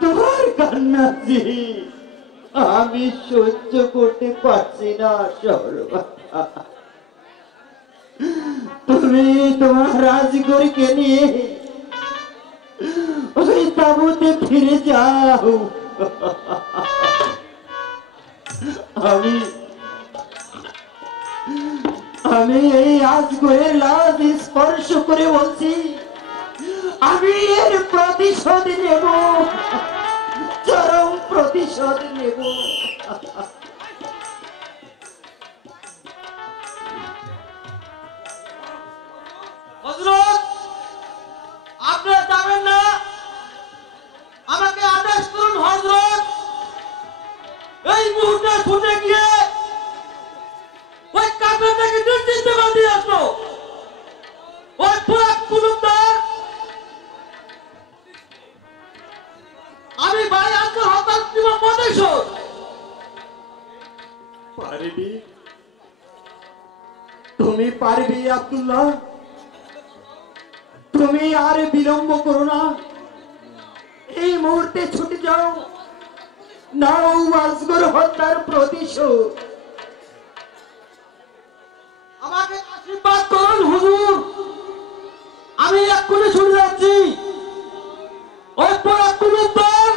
তোমার কান্না যে আমি সহ্য করতে পারছি না সর্বদা। তুমি তোমার রাজগরকে নিয়ে ওই তাঁবুতে ফিরে যাও। আমি এই রাজগরের লাশ স্পর্শ করে বলছি, আমি এর প্রতিশোধ নেব, চরম প্রতিশোধ নেব। হযরত, আপনারা যাবেন না, আমাকে আদেশ করুন হযরত। এই মুহূর্তে ছুটে গিয়ে ওই কাফেরটাকে নিশ্চিন্ত করে দিয়ে আসবো। ওই পুরা কুলুদ্দার আমি ভাই আজকে হত্যার তীব্র প্রতিশোধ পারবি, তুমি পারবি আব্দুল্লাহ, তুমি আর বিলম্ব করো না, এই মুহূর্তে ছুটে যাও, নাও আজগর হত্যার প্রতিশোধ। আমাকে আশীর্বাদ করুন হুজুর, আমি এক্ষুনি ছুটে যাচ্ছি। ওই পুরা কুলুদ্দার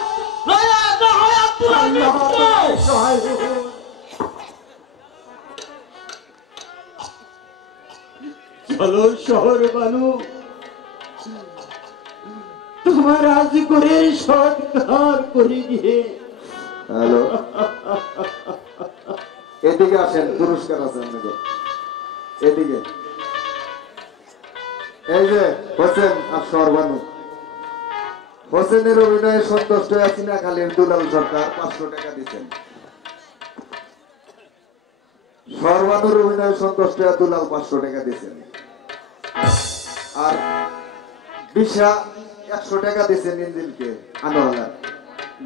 নয়া না হয় আব্দুল্লাহ চলো শহর বানু, তোমার আজগরের সৎকার করে দিয়ে। হ্যালো, এদিকে আসেন, পুরস্কার আছেন এদিকে। এই যে হোসেন আর সরবানু, হোসেনের অভিনয়ে সন্তুষ্ট আছি না খালি দুলাল সরকার 500 টাকা দিচ্ছেন। সরবানুর অভিনয়ে সন্তুষ্ট দুলাল 500 টাকা দিচ্ছেন। আর বিশা 100 টাকা দিচ্ছেন ইঞ্জিনকে আনোয়ার।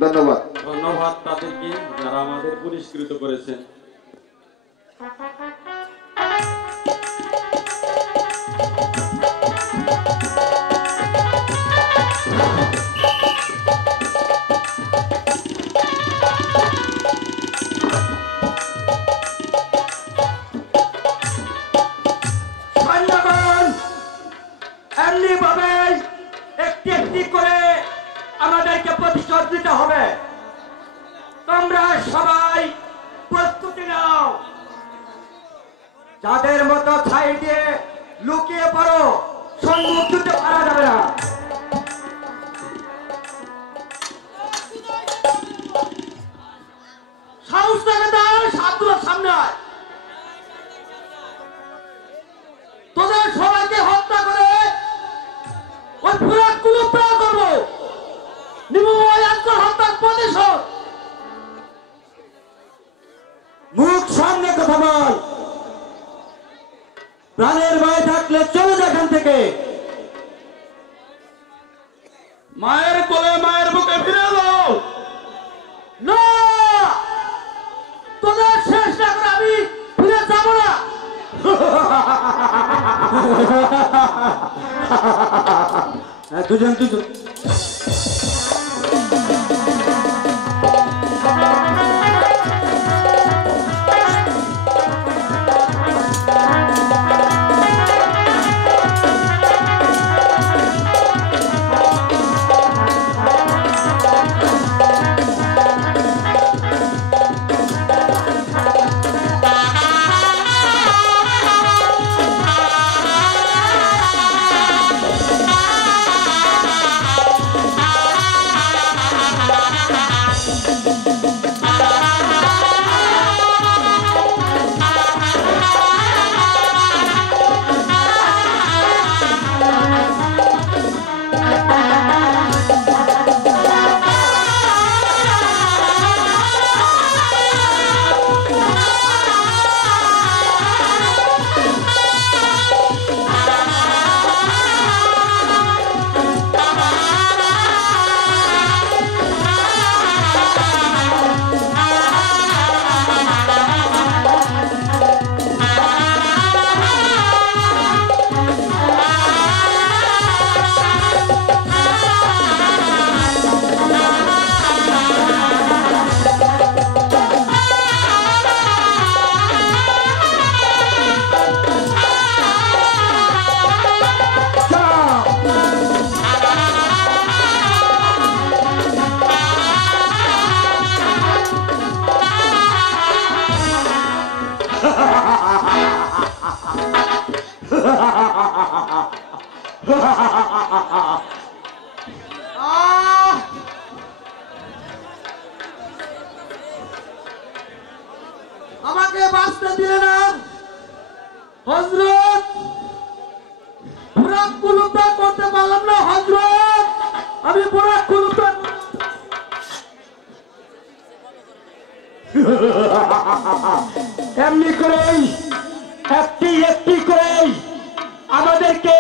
ধন্যবাদ। ধন্যবাদ তাদেরকে যারা আমাদের পুরস্কৃত করেছেন। একটি একটি করে আমাদেরকে প্রতিশোধ দিতে হবে। তোমরা সবাই প্রস্তুতি নাও। যাদের মতো ছাই দিয়ে লুকিয়ে পড়ো, সম্মুখ দিতে পারা যাবে না। সাহস থাকে তার সাতগুলোর সামনে আয়। তোদের সবাইকে হত্যা করে ওই পুরা কুলুপ্রাণ করবো, নিব ওই আজকের হত্যার প্রতিশোধ। মুখ সামনে কথা বল, প্রাণের ভয় থাকলে চলে যা এখান থেকে। মায়ের কোলে মায়ের বুকে ফিরে দাও। না দুজন দুজন আমাকে বাঁচতে দিলে না হযরত। বুরাক কুলুপা করতে পারলাম না হযরত। আমি বুরাক কুলুপা এমনি করেই একটি একটি করেই আমাদেরকে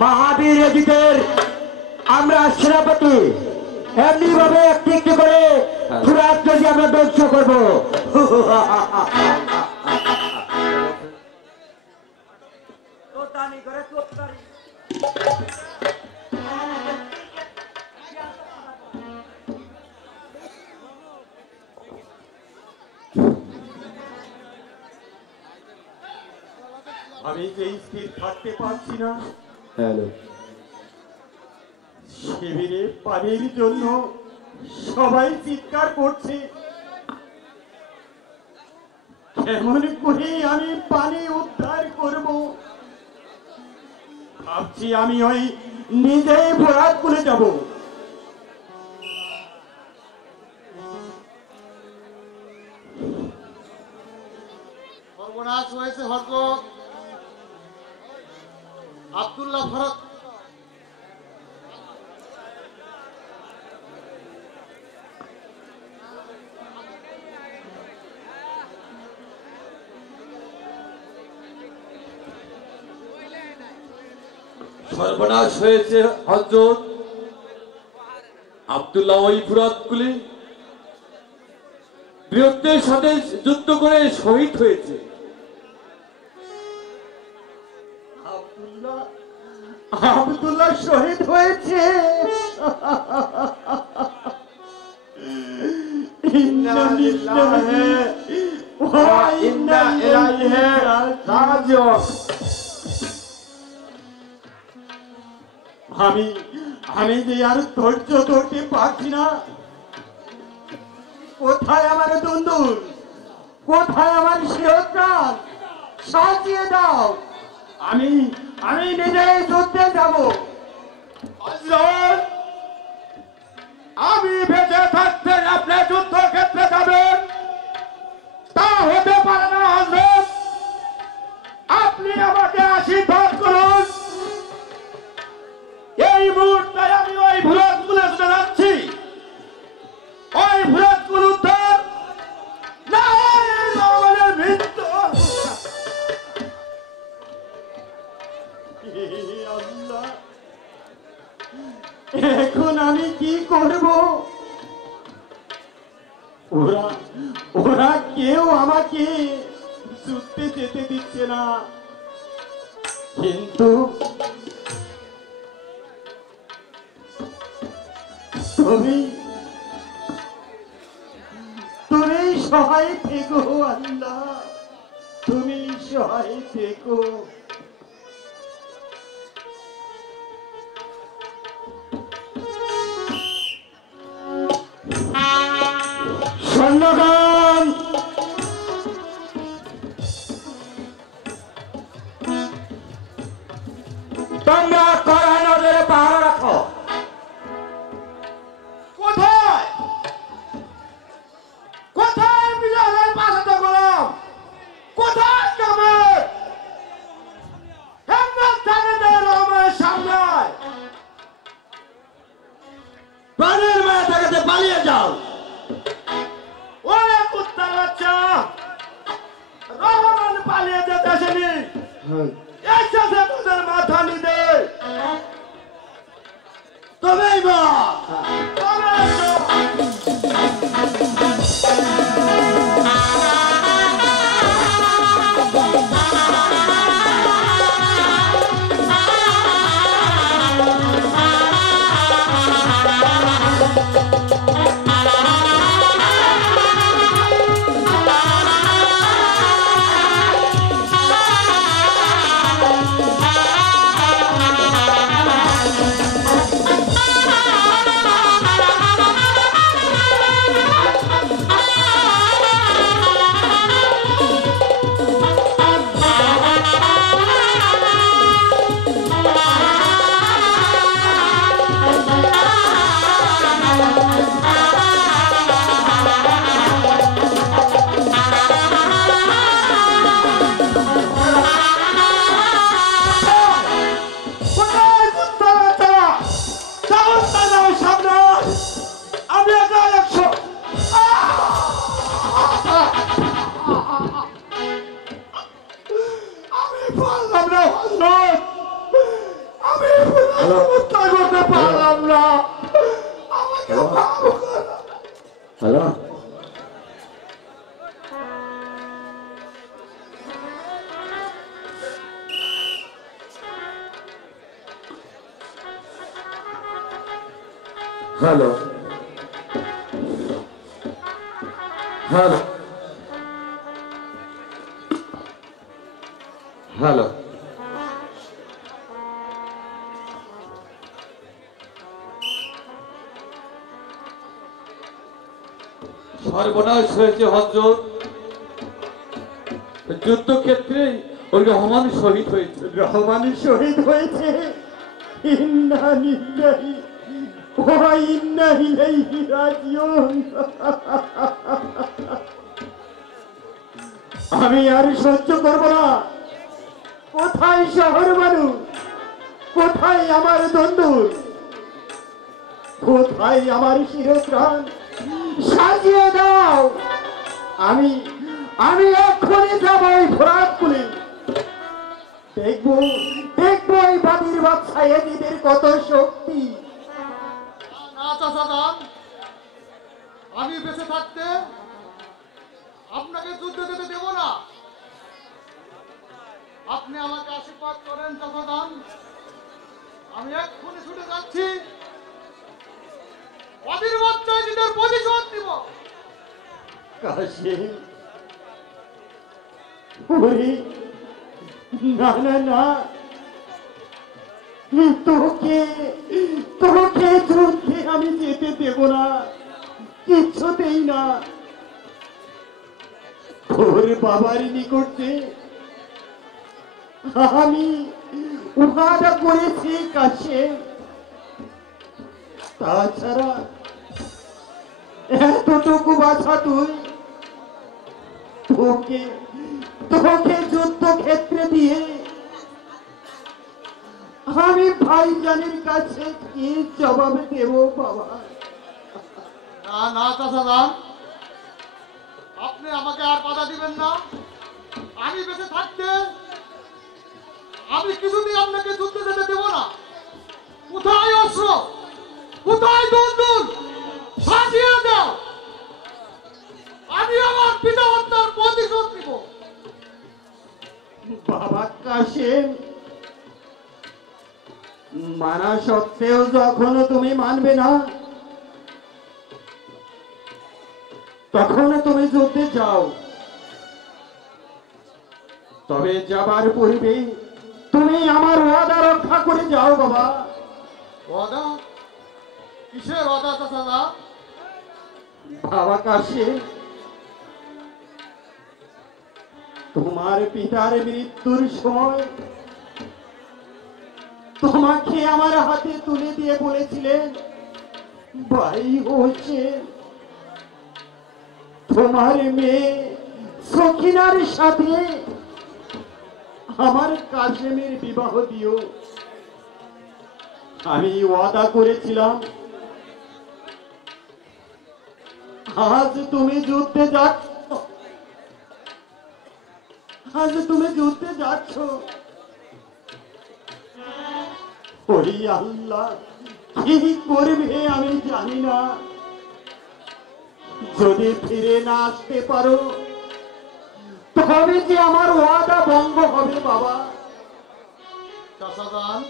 মহাবীর জিতের আমরা সেনাপতি এমনি ভাবে একটি একটি করে ফুরাত যদি আমরা ধ্বংস করবো। আমি যে স্থির থাকতে পারছি না। হ্যালো শিবিরে পানির জন্য সবাই চিৎকার করছে। কেমন করে আমি পানি উদ্ধার করব ভাবছি। আমি ওই নিজেই ভরাট করে যাব। সর্বনাশ হয়েছে হযরত। আব্দুল্লাহ ফরত সর্বনাশ হয়েছে হযরত। আব্দুল্লাহ ওই ফুরাতগুলি বীরত্বের সাথে যুদ্ধ করে শহীদ হয়েছে। আব্দুল্লাহ শহীদ হয়েছে। ইন্না লিল্লাহি ওয়া ইন্না ইলাইহি রাজিউন। আমি যে আর ধৈর্য ধরতে পারছি না। কোথায় আমার দুন্দুল, কোথায় আমার শিরোধার? সাজিয়ে দাও। আমি নিজেই যুদ্ধে যাব। আমি বেঁচে থাকতে আপনি যুদ্ধক্ষেত্রে যাবেন তা হতে পারে না হযরত। আপনি আমাকে আশীর্বাদ করুন। এই মুহূর্তে আমি ওই ভুরাতগুলো যাচ্ছি। ওই ভুরাতগুলো উদ্ধার না আমাদের মৃত্যু। আল্লাহ, এখন আমি কি করব? ওরা কেউ আমাকে যুদ্ধে যেতে দিচ্ছে না, কিন্তু তুমি তুমি সহায় থেকো আল্লাহ, তুমি সহায় থেকো। সৈন্যগণ, তোমরা কড়া নজরে পাহারা রাখো। কোথায় কোথায় বিজয়ের পাশে গোলাম, কোথায় জামাত হেমন্ত থানাদের রহমানের সামনে প্রাণের মায়া থাকাতে পালিয়ে যাও। ওরে কুত্তা বাচ্চা, রহমান পালিয়ে যেতে আসেনি, এসেছে তোদের মাথা নিতে। তবেই বা তবে এসো। Hello, hello, hello, hello. সর্বনাশ হয়েছে হযরত, যুদ্ধক্ষেত্রে ওই রহমান শহীদ হয়েছে। রহমানি শহীদ হয়েছে। ইন্না লিল্লাহি ওয়া ইন্না ইলাইহি রাজিউন। আমি আর সহ্য করব না। কোথায় শহর মানুষ, কোথায় আমার দন্দুর, কোথায় আমার শিরপ্রাণ, সাজিয়ে দাও। আমি আমি এক্ষুনি যাব ওই ফোরাত কুলে, দেখবো দেখবো ওই বাদির বাদশা এজিদের কত শক্তি। না চাচাদান, আমি বেঁচে থাকতে আপনাকে যুদ্ধ যেতে দেব না। আপনি আমাকে আশীর্বাদ করেন চাচাদান, আমি এক্ষুনি ছুটে যাচ্ছি, অধীর বাচ্চা এজিদের প্রতিশোধ নিব। কাশিম, ওরে না না না, তোকে তোকে যুদ্ধে আমি যেতে দেব না, কিছুতেই না। তোর বাবার নিকটে আমি উহাদা করেছি কাশিম, তাছাড়া এতটুকু বাছা তুই, তোকে তোকে যুদ্ধক্ষেত্রে দিয়ে আমি ভাইজানের কাছে কি জবাব দেব বাবা? না না চাচাদান, আপনি আমাকে আর বাধা দিবেন না। আমি বেঁচে থাকতে আমি কিছুতেই আপনাকে যুদ্ধে যেতে দেব না। কোথায় অস্ত্র, কোথায় দন্দুল, সাজিয়ে দাও। আমি আমার পিতা হত্যার প্রতিশোধ নিব। কাশিম, মানা সত্ত্বেও যখন তুমি মানবে না, তখন তুমি যুদ্ধে যাও। তবে যাবার পূর্বে তুমি আমার ওয়াদা রক্ষা করে যাও বাবা। ওয়াদা? কিসের ওয়াদা চাচা? বাবা কাশিম, তোমার পিতার মৃত্যুর সময় তোমাকে আমার হাতে তুলে দিয়ে বলেছিলেন, ভাই হোসেন, তোমার মেয়ে সখিনার সাথে আমার কাশিমের বিবাহ দিও। আমি ওয়াদা করেছিলাম, আজ তুমি যুদ্ধে যাচ্ছ, আজ তুমি যুদ্ধে যাচ্ছ। ওই আল্লাহ কি করবে আমি জানি না। যদি ফিরে না আসতে পারো, তবে যে আমার ওয়াদা ভঙ্গ হবে বাবা। চাচাজান,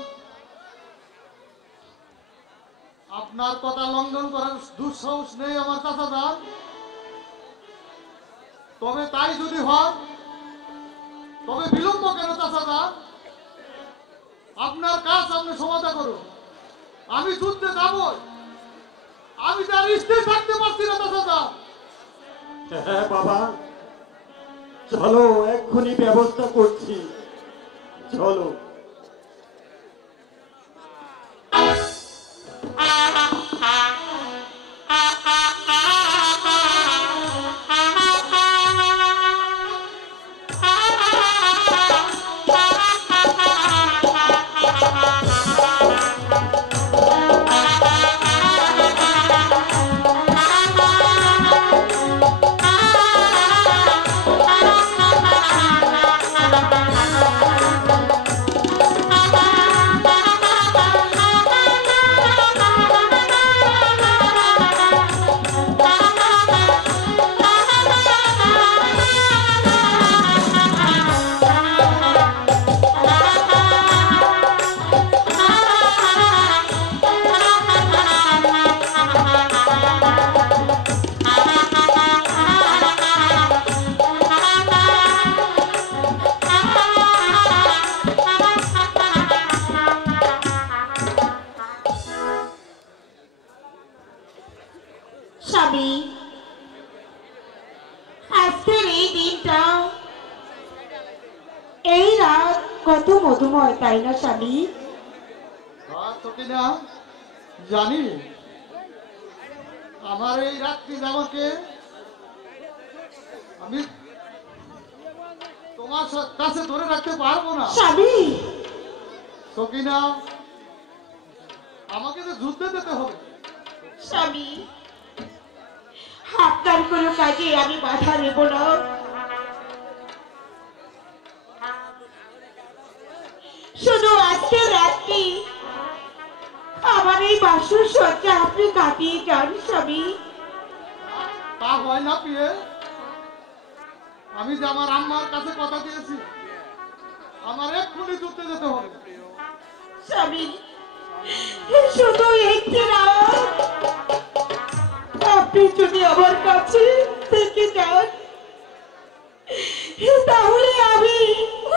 আপনার কথা লঙ্ঘন করার দুঃসাহস নেই আমার চাচাজান। তবে তাই যদি হয়, তবে বিলম্ব কেন চাচাজান? আপনার কাজ আপনি সমাধা করুন। আমি যুদ্ধে যাব, আমি তার স্থির থাকতে পারছি না চাচাজান। হ্যাঁ বাবা, চলো, এক্ষুনি ব্যবস্থা করছি, চলো। স্বামী, আজকের এই দিনটা, এই রাত কত মধুময়, তাই না স্বামী? না জানি আমার এই রাত্রি আমাকে আমি তোমার কাছে ধরে রাখতে পারবো না স্বামী। সকিনা, আমাকে তো যুদ্ধে যেতে হবে। স্বামী, আপনার কোনো কাজে আমি বাধা দেব না। শুধু আজকের রাতটি আমার এই বাসর সজ্জা আপনি কাটিয়ে যান স্বামী। তা হয় না পিয়ে, আমি যে আমার আম্মার কাছে কথা দিয়েছি আমার এক্ষুনি যুদ্ধে যেতে হবে। স্বামী, শুধু একটি রাত আপনি যদি আমার কাছে থেকে যান, তাহলে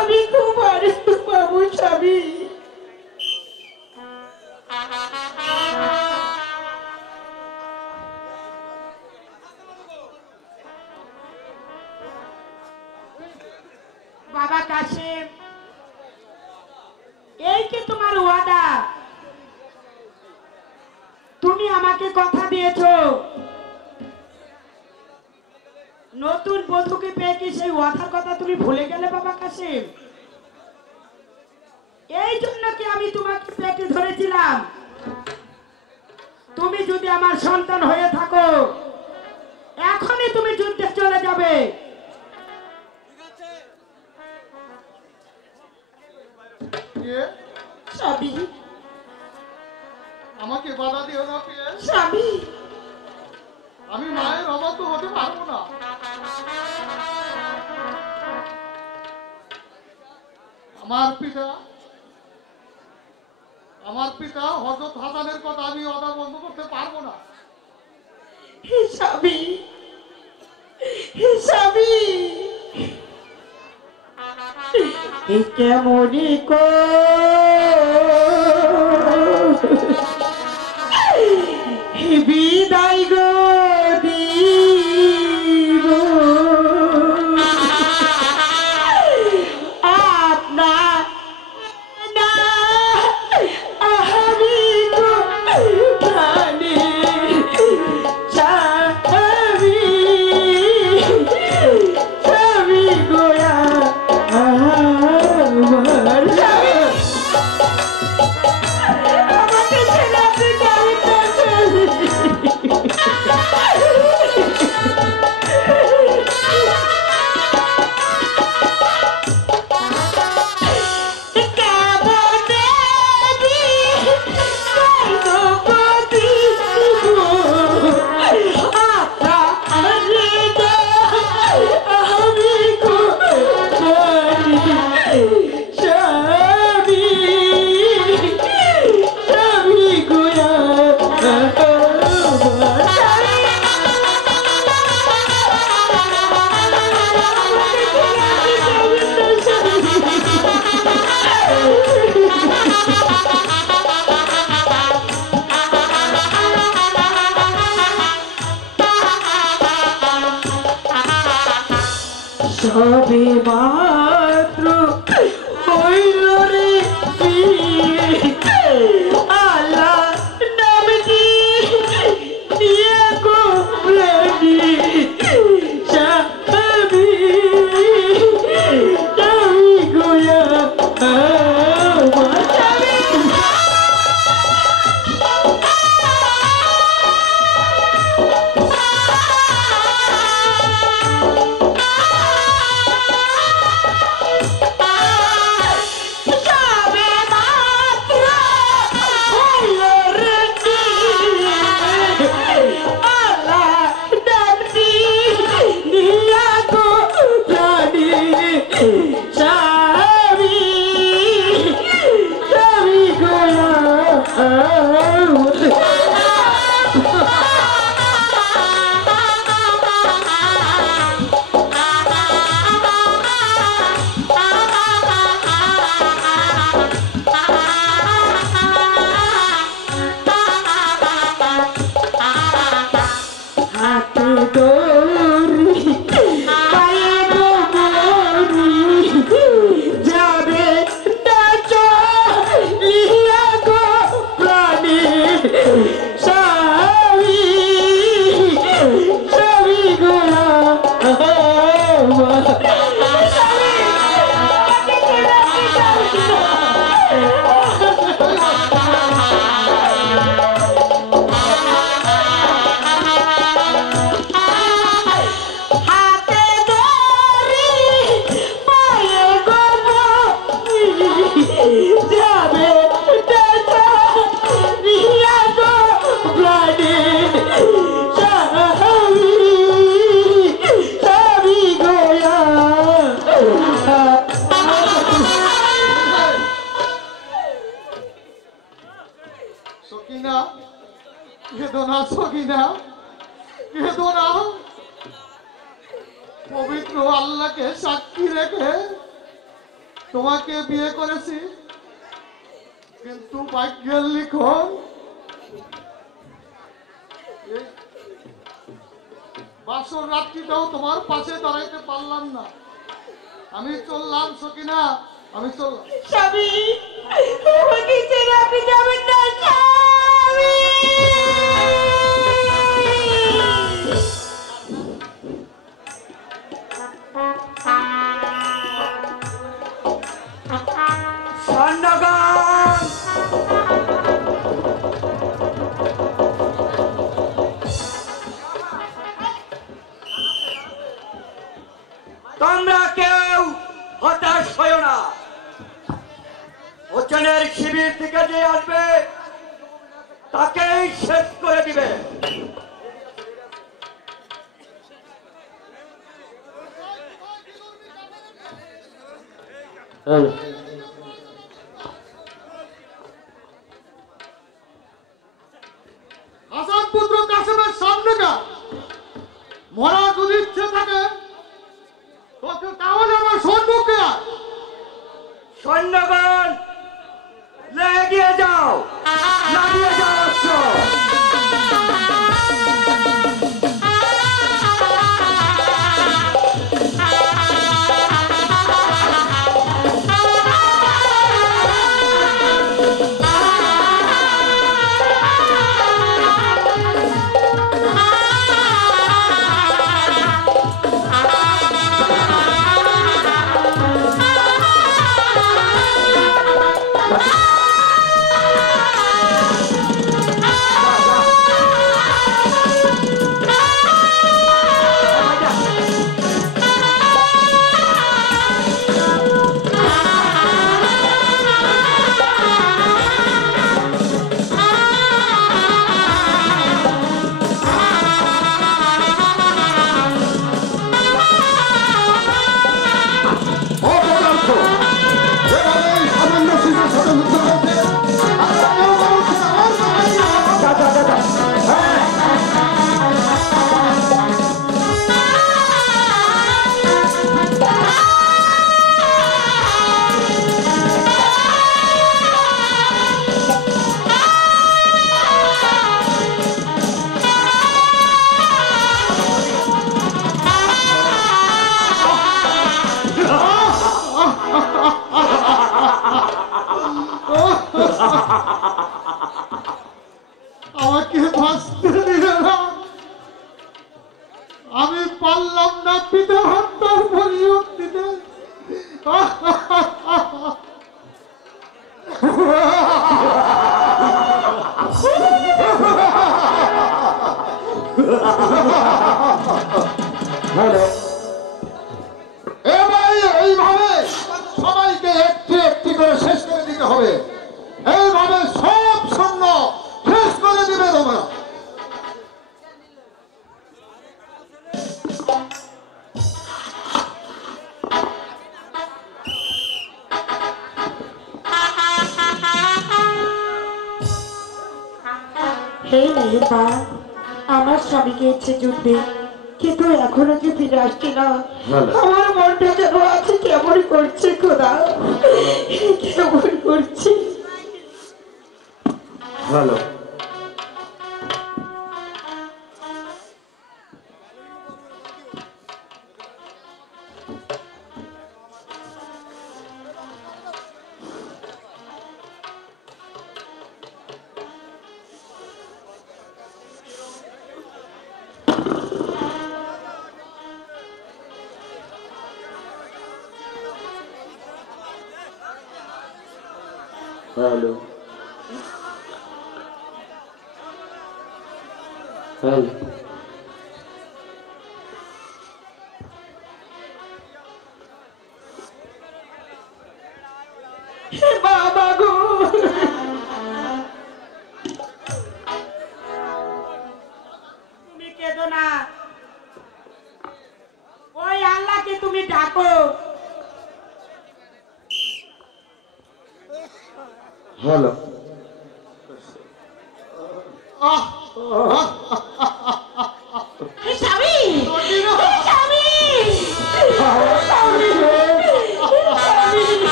আমি খুব আনন্দ পাবো স্বামী। বাবা কাশিম, এই কি তোমার ওয়াদা? তুমি আমাকে কথা দিয়েছো, নতুন বধূকে পেয়ে কি সেই ওয়াদার কথা তুমি ভুলে গেলে বাবা কাশিম? এই জন্য কি আমি তোমাকে পেটে ধরেছিলাম? তুমি যদি আমার সন্তান হয়ে থাকো, এখনই তুমি যুদ্ধে চলে যাবে। স্বামী, আমাকে বাধা দিও না পিয়ে, স্বামী, আমি মায়ের অবাধ্য হতে পারবো না। আমার পিতা হযরত হাসানের কথা আমি অদা বন্ধ করতে পারবো না। স্বামী, স্বামী, কেমনই বিদায় গো দিব আপনার না আমি গো প্রাণী স্বামী, স্বামী গোয়া আমার স্বামী, আমাকে ছেড়ে আপনি কেমন আছেন? সবে মাত্র হইল রে আল্লাহ নাম দিয়ে গো প্রাণী স্বামী, স্বামী গোয়া আমার স্বামী। সকিনা, কেঁদো না সকিনা, কেঁদো না। পবিত্র আল্লাহকে সাক্ষী রেখে তোমাকে বিয়ে করেছি, কিন্তু ভাগ্যের লিখন বাসর রাত্রিটাও তোমার পাশে দাঁড়াইতে পারলাম না। আমি চললাম সকিনা, আমি চললাম। স্বামী, আমাকে ছেড়ে আপনি যাবেন না স্বামী। স্বর্ণগণ, তোমরা কেউ হতাশ হয়ো না। হোসেনের শিবির থেকে যে আসবে তাকেই শেষ করে দিবে। হ্যাঁ মরা যদি ইচ্ছে থাকে তোকে তাহলে আমার সম্মুখে আয়। সৈন্যগণ এগিয়ে যাও, লাগিয়ে যাও অস্ত্র। আমাকে বাঁচতে দিলে না, আমি পারলাম না পিতা হত্যার পরিয়োগ দিতে। এবার এইভাবে সবাইকে একটি একটি করে শেষ করে দিতে হবে। এইভাবে সব সৈন্য শেষ করে দিবে তোমরা। হে নিরূপা, আমার স্বামী গিয়েছে যুদ্ধে, কিন্তু এখনো যে ফিরে আসছে না। আমার মনটা যেন আছে কেমন করছে খোদা, কেমন করছে। ভালো হ্যালো হ্যালো বাবা গো, তুমি কেঁদো না, ওই আল্লাহকে তুমি ডাকো। হ্যালো স্বামী, স্বামী,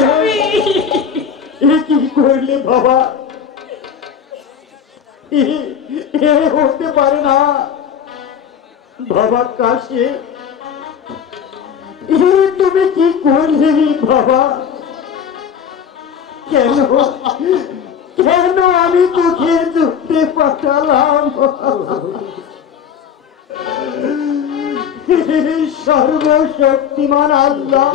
স্বামী, কি করলে বাবা? এ হতে পারে না বাবা। কাশে তুমি কি করলে বাবা? কেন কেন আমি তোকে যুদ্ধে পাঠালাম? সর্বশক্তিমান আল্লাহ,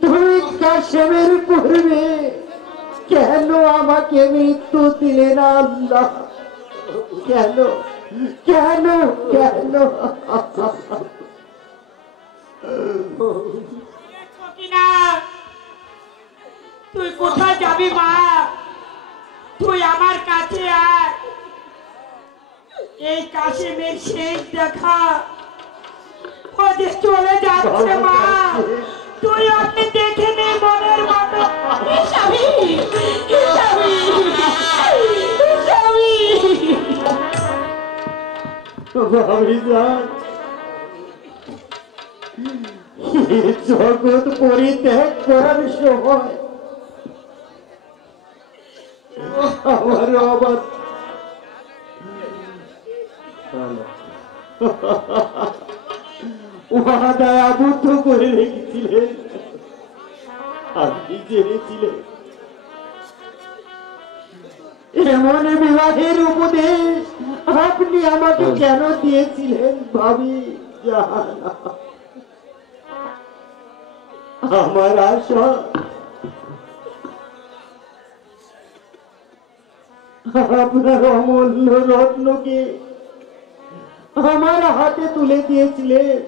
তুমি কাশেমের পূর্বে কেন আমাকে মৃত্যু দিলে না আল্লাহ? কেন কেন কেন? তুই কোথায় যাবি মা? তুই আমার কাছে আয়। এই কাশিমের শেষ দেখা ও যে চলে যাচ্ছে মা, তুই আপনি দেখে নে মনের মতো। ভাবিজান, এই জগৎ পরিত্যাগ করার সময় আমার আবার ওয়াদায় আবদ্ধ করে রেখেছিলেন। আপনি জেনেছিলেন এমন বিবাহের উপদেশ আপনি আমাকে কেন দিয়েছিলেন ভাবি জান? আমার আশা আপনার অমূল্য রত্নকে আমার হাতে তুলে দিয়েছিলেন।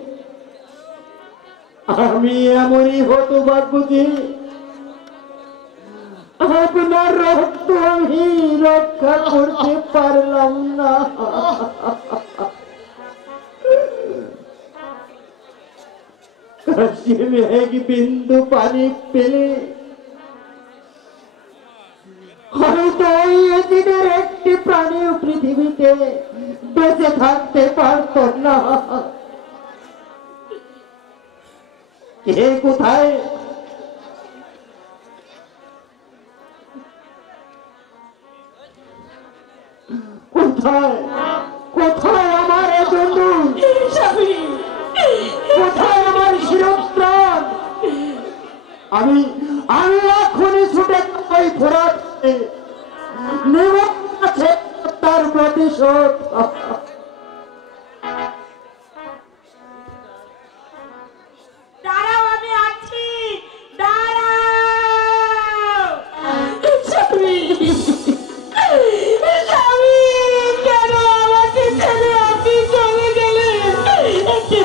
আমি এমনই হতভাগ্য যে আপনার রক্ত আমি রক্ষা করতে পারলাম না। কাশিম এক বিন্দু পানি পেলে হয়তো এই দিনের একটি প্রাণী পৃথিবীতে বেঁচে থাকতে পারত না। কে কোথায়? কোথায় কোথায় আমার এ বন্ধু? কোথায় আমার শিরোপ্রাণ? আমি আমি এখনই ছুটে ওই ফোরাত নেব আছে তার প্রতিশোধ। দাঁড়াও, আমি আছি, দাঁড়াও। স্বামী, স্বামী, কেন আমাকে ছেড়ে আপনি চলে গেলেন? একটি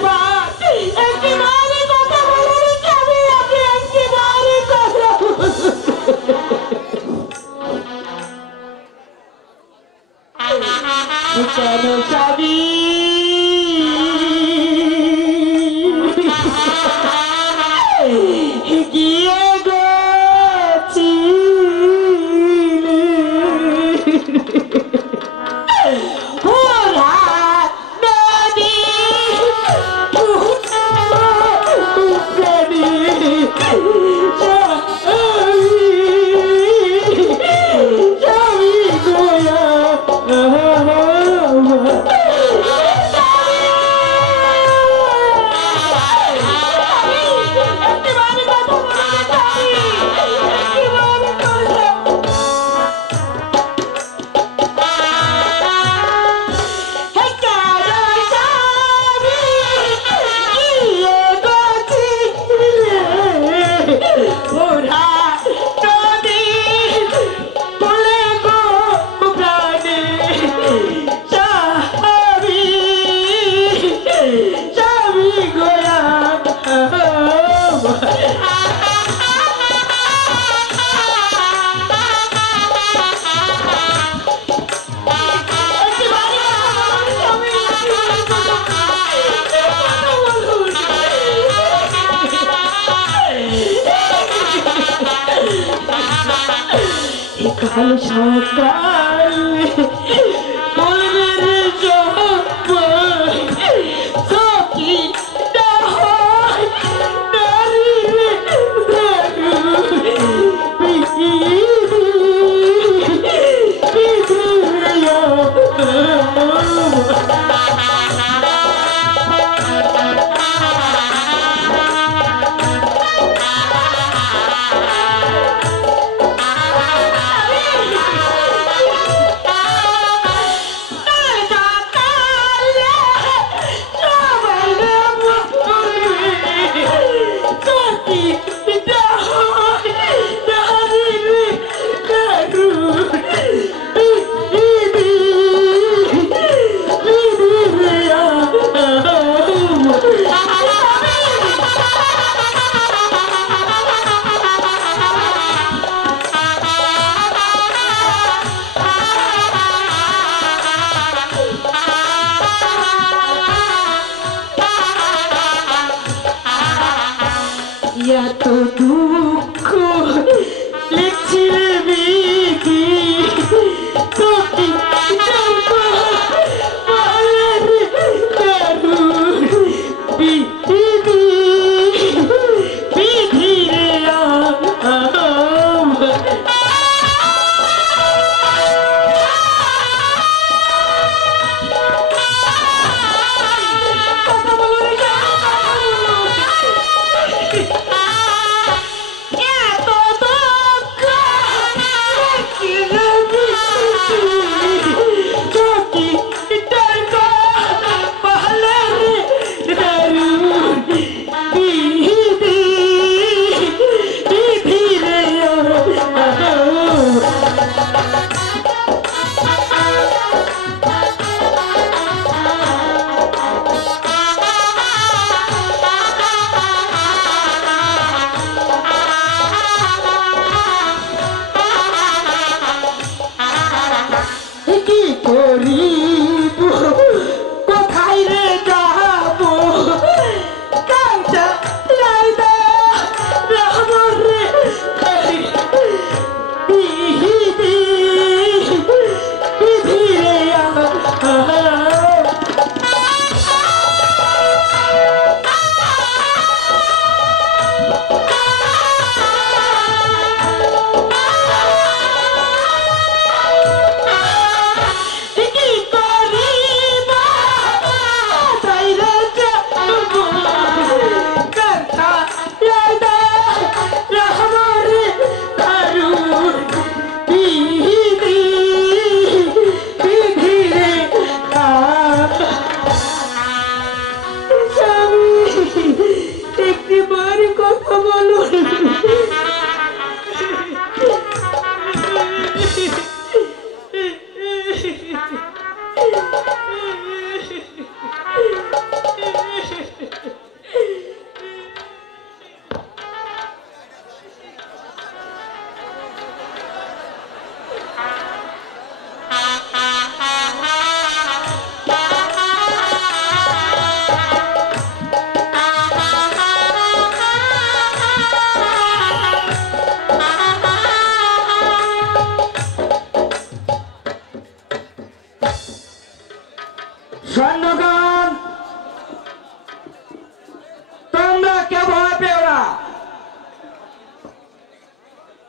বারের কথা বলুন স্বামী, আপনি একটি বারের কথা বলুন। কেন স্বামী? গিয়ে গেছিলে ভোলা নদী প্রেমী স্বামী গোয়া কাল সকাল মনের সখী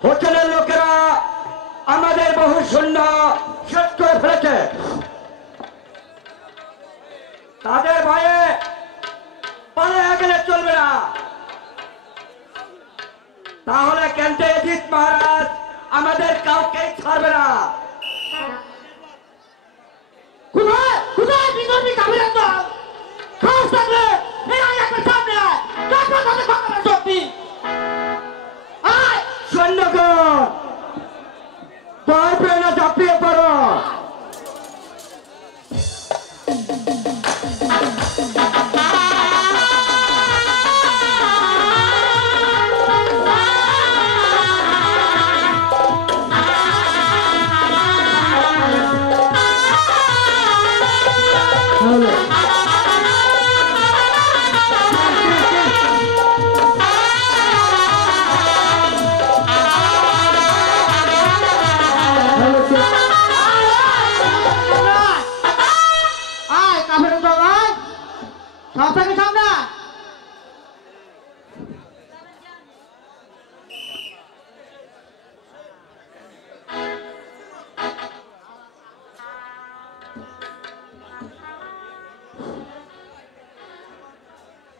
হোটেলের লোকেরা আমাদের বহু সৈন্য শেষ করে ফেলেছে। তাদের ভয়ে পালিয়ে গেলে চলবে না। তাহলে কেন্দ্রে জিৎ মহারাজ আমাদের কাউকে ছাড়বে না। কোথায় কোথায় বিজেপি কাবিনের দল খাস থাকলে এই একটা সামনে আয় তারপর তাদের বাংলার শক্তি আয় সৈন্যগণ ভয় পেয়ে না, ঝাঁপিয়ে পড়ো। আয় কাবিনের দল আয় সব থেকে সামনে আয়।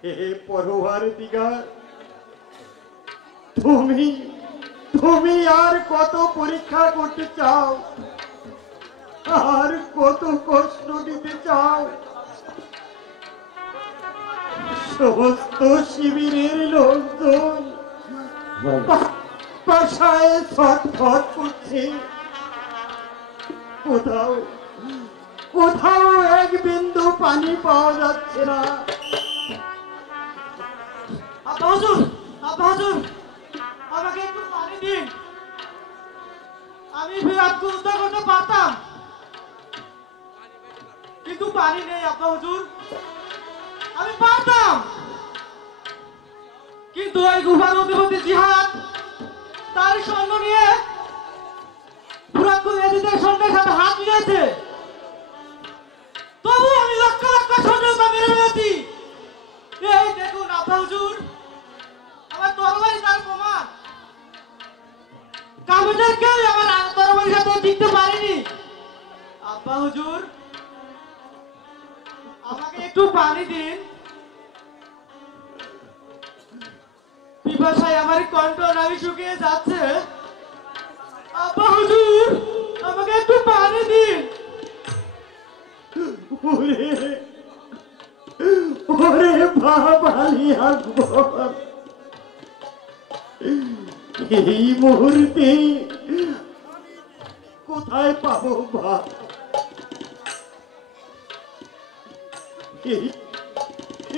হে পরোয়ার দিগার, তুমি তুমি আর কত পরীক্ষা করতে চাও, আর কত কষ্ট দিতে চাও? সমস্ত শিবিরের লোকজন পাশায় ছটফট করছে। কোথাও কোথাও এক বিন্দু পানি পাওয়া যাচ্ছে না। আব্বা হুজুর, আব্বা হুজুর, আমাকে একটু পানি দিন। আমি বিরাটকে উদ্ধার করতে পারতাম, কিন্তু পানি নেই। আব্বা হুজুর, আমি পারতাম, কিন্তু ওই গুহার অধিপতি জিহাদ তার সৈন্য নিয়ে বিরাটকে এদিকের সৈন্যের সাথে হাত মিলিয়েছে। তবু আমি লক্ষ লক্ষ সৈন্যকে মেরে ফেলেছি। এই দেখুন আব্বা হুজুর, আমার তরবারি তার প্রমাণ। কাবিনের কেউ আমার তরবারির সাথে জিততে পারেনি। আব্বা হুজুর, আমাকে একটু পানি দিন। পিপাসায় আমার কণ্ঠ নাভি শুকিয়ে যাচ্ছে। আব্বা হুজুর, আমাকে একটু পানি দিন। ওরে ওরে বাবালি আকবর, এই মুহূর্তে কোথায় পাবো বাপ?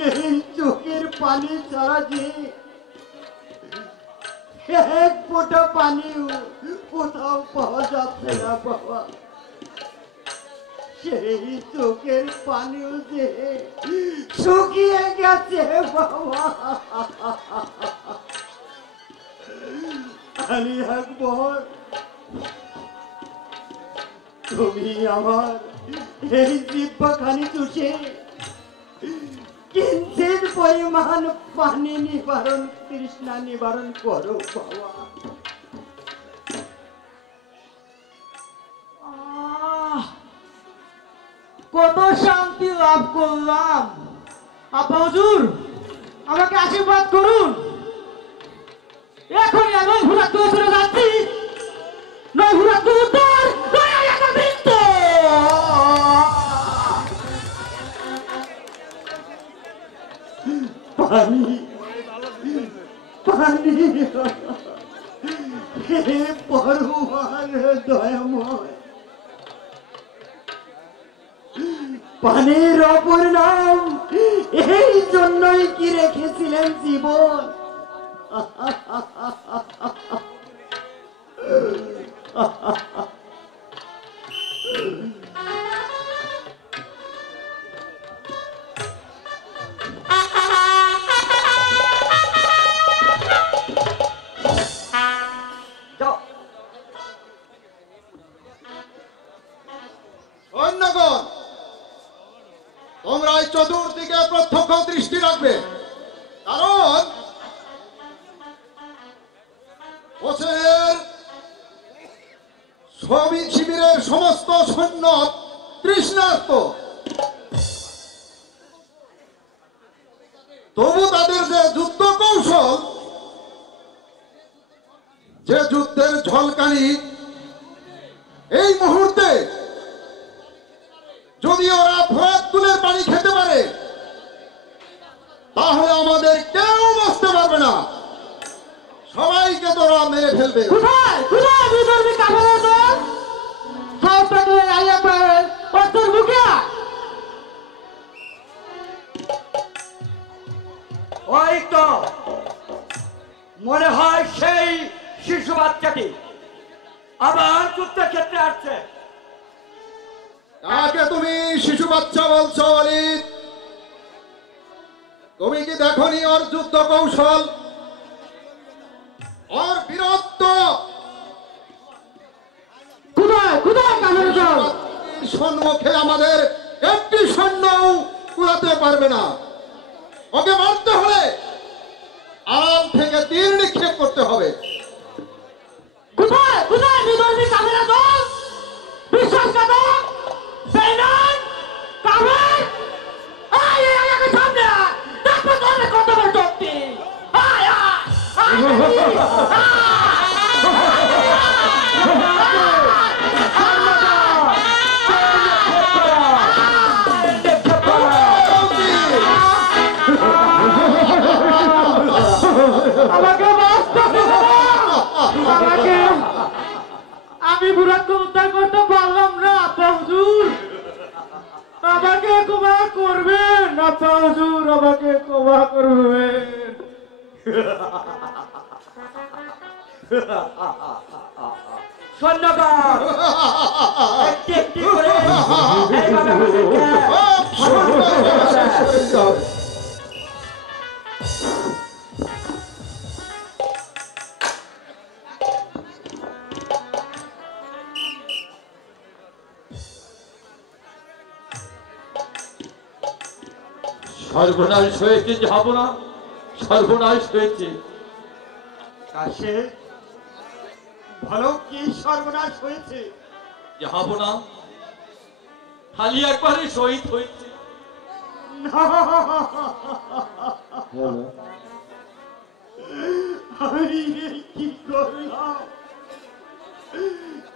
এই চোখের পানি ছাড়া যে এক ফোঁটা পানিও কোথাও পাওয়া যাচ্ছে না বাবা। সেই চোখের পানিও যে শুকিয়ে গেছে বাবা। আলী আকবর, তুমি আমার এই জিহ্বাখানি চুষে কিঞ্চিত পরিমাণ পানি নিবারণ, তৃষ্ণা নিবারণ করো বাবা। কত শান্তি লাভ করলাম। আব্বা হুজুর, আমাকে আশীর্বাদ করুন। এখনই আমি ঘোড়া তুলে চলে যাচ্ছি, নয় ঘোড়া তুলে উদ্ধার, নয় একটা মৃত্যু। পানি পানি, হে পরমার দয়াময়, পানির অপর নাম এই জন্যই কি রেখেছিলেন জীবন। অন্যগণ, তোমরা এই চতুর্দিকে প্রত্যক্ষ দৃষ্টি রাখবে, কারণ হোসেনের শিবিরের সমস্ত সৈন্য তৃষ্ণার্ত, তবু তাদের যে যুদ্ধ কৌশল, যে যুদ্ধের ঝলকানি, এই মুহূর্তে যদি ওরা ফরাত তুলের পানি খেতে পারে তাহলে আমাদের কেউ বাঁচতে পারবে না, সবাইকে তোরা মেরে ফেলবে। কোথায় কোথায় বিধর্মী কাফেররা দল? সাহস থাকলে আইয়া পারে অর্থের মুখে। ওই তো মনে হয় সেই শিশু বাচ্চাটি আবার যুদ্ধক্ষেত্রে আসছে। কাকে তুমি শিশু বাচ্চা বলছো ওয়ালিদ? তুমি কি দেখনি ওর যুদ্ধ কৌশল, ওর বীরত্ব? কোথায় কোথায় কাফেররা দল? সম্মুখে আমাদের একটি সৈন্যও কুলাতে পারবে না। ওকে মারতে হলে আরাম থেকে তীর নিক্ষেপ করতে হবে। কোথায় কোথায় বিধর্মী কাফেররা দল? বিশ্বাসঘাতক বেঈমান কাফের! আয় আয় আয় সামনে আয়, দেখো তোদের কত বড় শক্তি! আয় আয় আমাকে বাঁচতে হবে না! আমাকে আমি বুড়াকে উদ্ধার করতে পারলাম না আব্বা হুজুর, আমাকে ক্ষমা করবেন আব্বা হুজুর, আমাকে ক্ষমা করবেন। সৈন্যগণ একটি একটি করে এইভাবে হুজুরকে সর্বনাশ হয়েছে, যাব না, সর্বনাশ হয়েছে। কাশে ভালো কি সর্বনাশ হয়েছে? যাব না, খালি একবারে শহীদ হয়েছে। আমি কি করলাম?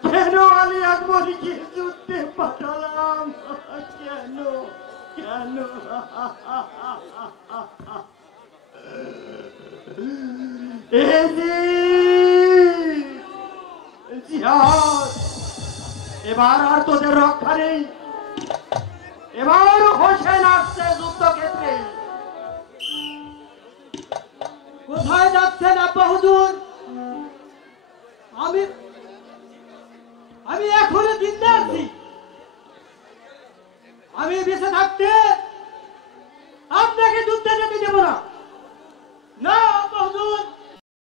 কেন আলী আকবরকে যুদ্ধে পাঠালাম? কেন কেন? জিহাদ এবার আর তোদের রক্ষা নেই, এবার হোসেন আসছে যুদ্ধক্ষেত্রে। কোথায় যাচ্ছেন আব্বা হুজুর?